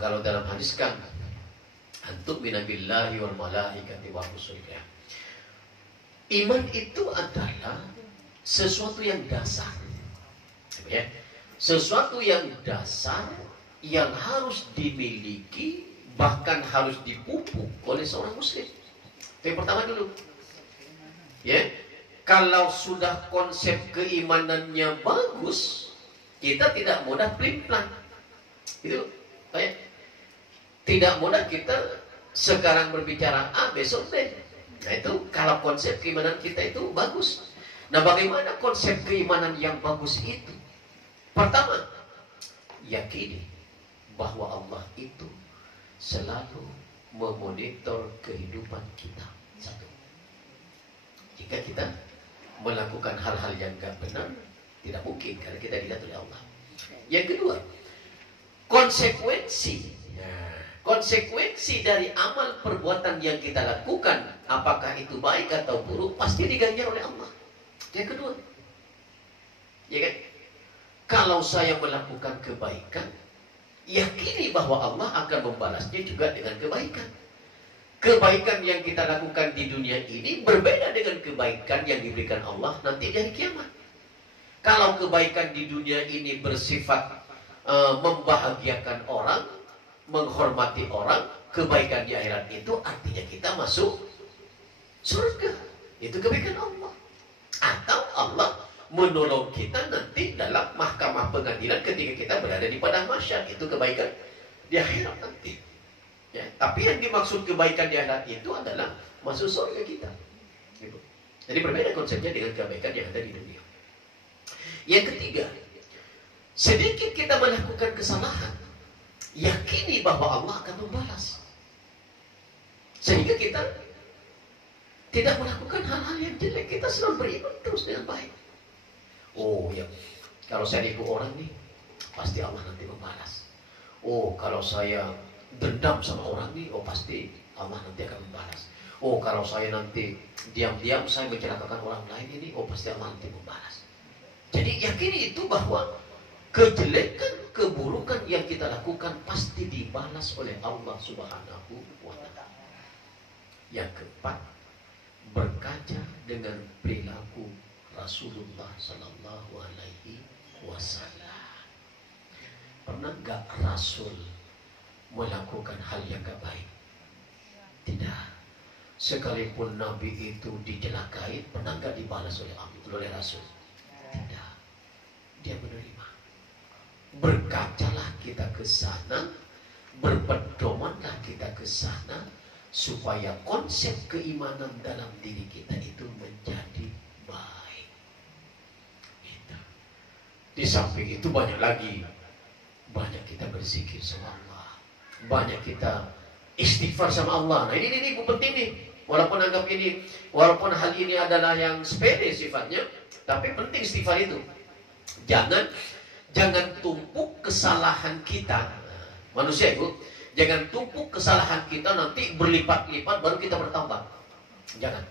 Kalau dalam hadis kan antum minabillahi wal malaikati wa rusulih. Iman itu adalah sesuatu yang dasar. Ya. Sesuatu yang dasar yang harus dimiliki, bahkan harus dipupuk oleh seorang muslim. Itu yang pertama dulu. Ya. Kalau sudah konsep keimanannya bagus, kita tidak mudah pelin-pelan. Itu kayak tidak mudah kita sekarang berbicara A, besok B. Nah itu kalau konsep keimanan kita itu bagus. Nah bagaimana konsep keimanan yang bagus itu? Pertama, yakini bahwa Allah itu selalu memonitor kehidupan kita. Satu. Jika kita melakukan hal-hal yang gak benar, tidak mungkin karena kita dilihat oleh Allah. Yang kedua, konsekuensi. Nah, konsekuensi dari amal perbuatan yang kita lakukan, apakah itu baik atau buruk, pasti diganjar oleh Allah. Yang kedua, ya kan? Kalau saya melakukan kebaikan, yakini bahwa Allah akan membalasnya juga dengan kebaikan. Kebaikan yang kita lakukan di dunia ini berbeda dengan kebaikan yang diberikan Allah nanti di hari kiamat. Kalau kebaikan di dunia ini bersifat membahagiakan orang, menghormati orang, kebaikan di akhirat itu artinya kita masuk surga. Itu kebaikan Allah. Atau Allah menolong kita nanti dalam mahkamah pengadilan ketika kita berada di padang mahsyar. Itu kebaikan di akhirat nanti. Ya, tapi yang dimaksud kebaikan di akhirat itu adalah masuk surga kita. Gitu. Jadi berbeda konsepnya dengan kebaikan yang ada di dunia. Yang ketiga, sedikit kita melakukan kesalahan, yakini bahwa Allah akan membalas. Sehingga kita tidak melakukan hal-hal yang jelek. Kita selalu beriman terus dengan baik. Oh ya, kalau saya nipu orang nih, pasti Allah nanti membalas. Oh, kalau saya dendam sama orang nih, oh pasti Allah nanti akan membalas. Oh, kalau saya nanti diam-diam saya mencelakakan orang lain ini, oh pasti Allah nanti membalas. Jadi yakini itu bahwa kejelekan, keburukan yang kita lakukan pasti dibalas oleh Allah Subhanahu wa Ta'ala. Yang keempat, berkaca dengan perilaku Rasulullah Sallallahu Alaihi Wasallam. Pernah gak Rasul melakukan hal yang gak baik? Tidak. Sekalipun Nabi itu dicelakai, pernah gak dibalas oleh Rasul? Tidak. Dia menerima. Berkacalah kita ke sana, berpedomanlah kita ke sana, supaya konsep keimanan dalam diri kita itu menjadi baik. Gitu. Di samping itu banyak lagi. Banyak kita berzikir sama Allah. Banyak kita istighfar sama Allah. Nah ini penting nih. Walaupun anggap ini, walaupun hal ini adalah yang sepele sifatnya, tapi penting istighfar itu. Jangan tumpuk kesalahan kita. Manusia itu, jangan tumpuk kesalahan kita nanti berlipat-lipat baru kita bertambah. Jangan.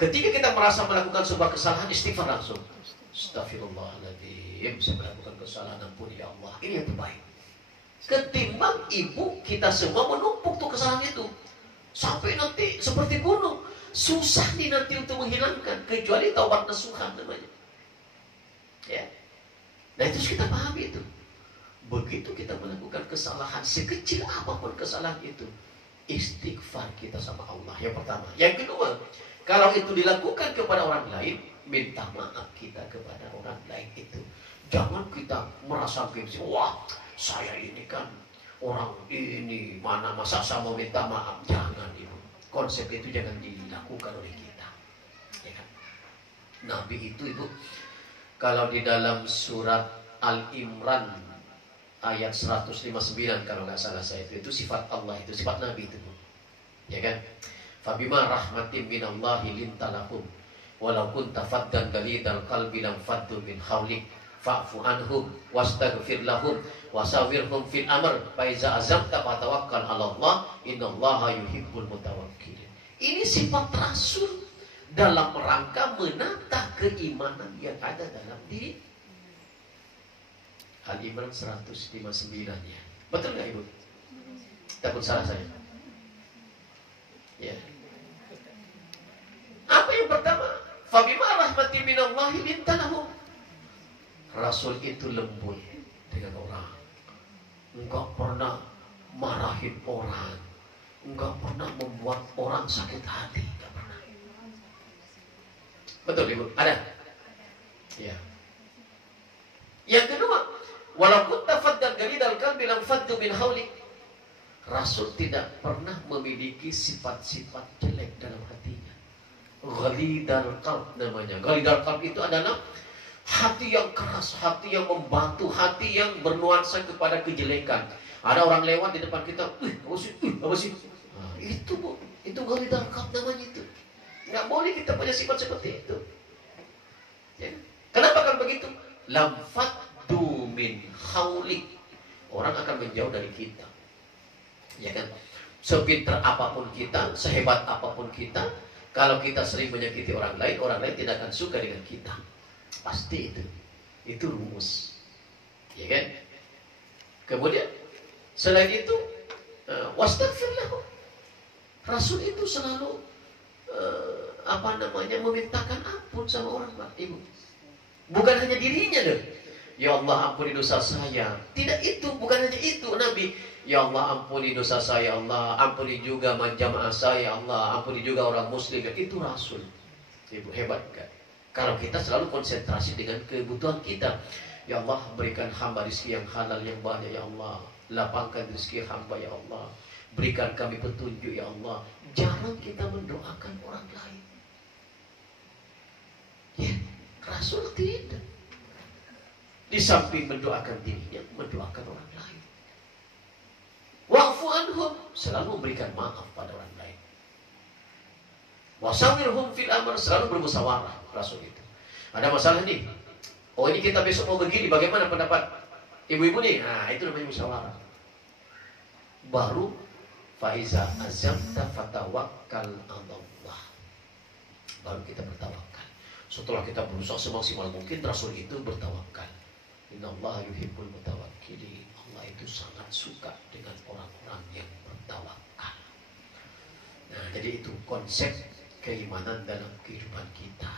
Ketika kita merasa melakukan sebuah kesalahan, istighfar langsung. Astagfirullahaladzim, saya melakukan kesalahan, ampuni ya Allah. Ini yang terbaik. Ketimbang ibu kita semua menumpuk tuh kesalahan itu. Sampai nanti seperti gunung. Susah nih nanti untuk menghilangkan. Kecuali taubat nasuhan namanya. Ya. Nah itu kita pahami itu. Begitu kita melakukan kesalahan, sekecil apapun kesalahan itu, istighfar kita sama Allah. Yang pertama. Yang kedua, kalau itu dilakukan kepada orang lain, minta maaf kita kepada orang lain itu. Jangan kita merasa gengsi. Wah, saya ini kan orang ini, mana masa saya mau minta maaf. Jangan itu. Konsep itu jangan dilakukan oleh kita. Ya kan? Nabi itu ibu, kalau di dalam surat Al-Imran ayat 159 kalau nggak salah saya itu sifat Allah, itu sifat Nabi itu, ya kan? Fabima rahmatin minallahi lintalahum walau kunta faddan galidal qalbi lam faddu min hawlik fa'fu anhum wastaghfir lahum wasawirhum fil amr fa iza azamta fatawakkal 'ala Allah innallaha yuhibbul mutawakkilin. Ini sifat Rasul dalam rangka menata keimanan yang ada dalam diri. Al-Imran 159 ya. Betul nggak ibu? Takut salah saya. Ya. Apa yang pertama? Fabima rahmatin minallahi lintalahum. Rasul itu lembut dengan orang. Enggak pernah marahin orang. Enggak pernah membuat orang sakit hati. Enggak pernah. Betul ibu? Ada? Ya. Yang kedua, walaupun tafaddan galidal qalbi lam faddu min haulik. Rasul tidak pernah memiliki sifat-sifat jelek dalam hatinya. Ghalidal qalb namanya. Ghalidal qalb itu adalah hati yang keras, hati yang membatu, hati yang bernuansa kepada kejelekan. Ada orang lewat di depan kita, apa sih? Nah, itu bu, itu ghalidal qalb namanya itu. Nggak boleh kita punya sifat seperti itu. Ya. Kenapa kan begitu? Lam faddu min haulik. Orang akan menjauh dari kita. Ya kan? Sepintar apapun kita, sehebat apapun kita, kalau kita sering menyakiti orang lain tidak akan suka dengan kita. Pasti itu. Itu rumus. Ya kan? Kemudian selain itu, wastaghfir lahum. Rasul itu selalu memintakan ampun sama orang, Pak, Ibu. Bukan hanya dirinya loh. Ya Allah ampuni dosa saya. Tidak itu, bukan hanya itu Nabi. Ya Allah ampuni dosa saya, Allah ampuni juga jamaah saya, Allah ampuni juga orang muslim. Itu Rasul. Ibu hebat kan? Kalau kita selalu konsentrasi dengan kebutuhan kita. Ya Allah berikan hamba rezeki yang halal yang banyak ya Allah. Lapangkan rezeki hamba ya Allah. Berikan kami petunjuk ya Allah. Jarang kita mendoakan orang lain. Ya, Rasul tidak. Di samping mendoakan dirinya, mendoakan orang lain. Wa'fu anhum, selalu memberikan maaf pada orang lain. Wasawirhum fil amr, selalu bermusyawarah Rasul itu. Ada masalah nih. Oh ini kita besok mau begini, bagaimana pendapat ibu-ibu nih? Nah itu namanya musyawarah. Baru faiza azamta fatawakkal 'alallah. Baru kita bertawakal. Setelah kita berusaha semaksimal mungkin, Rasul itu bertawakal. Innallaha yuhibbul mutawakkilin. Allah itu sangat suka dengan orang-orang yang bertawakal. Nah, jadi itu konsep keimanan dalam kehidupan kita.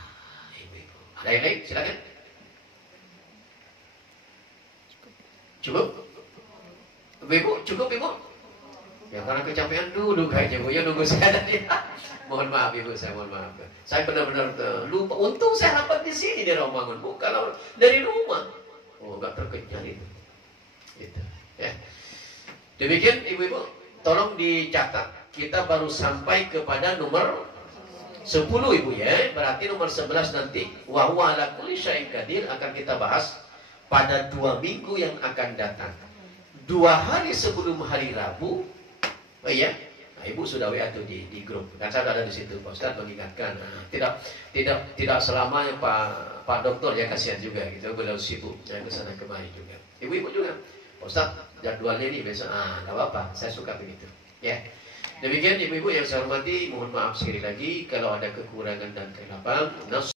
Ibu-ibu. Ada yang lain? Silakan. Cukup? Ibu, cukup Ibu? Ya karena kecapean dulu kayaknya Bu, ya nunggu saya tadi. Mohon maaf Ibu, saya mohon maaf. Saya benar-benar lupa. Untung saya rapat di sini di Romangun, Bu. Kalau dari rumah, oh nggak terkejar itu. Gitu. Ya. Demikian ibu-ibu, tolong dicatat. Kita baru sampai kepada nomor 10 Ibu ya. Berarti nomor 11 nanti wa huwa ala kulli syai'in qadir akan kita bahas pada 2 minggu yang akan datang. 2 hari sebelum hari Rabu. Oh iya, nah, Ibu sudah WA tuh di grup. Dan saya ada di situ, Pak Ustaz mengingatkan. Nah, tidak selamanya Pak Dokter ya, kasihan juga gitu. Beliau sibuk ya, ke sana kemari juga. Ibu-ibu juga. Pak Ustaz, jadwalnya ini besok. Enggak apa-apa, saya suka begitu. Ya. Demikian ibu-ibu yang saya hormati, mohon maaf sekali lagi kalau ada kekurangan dan keilapan.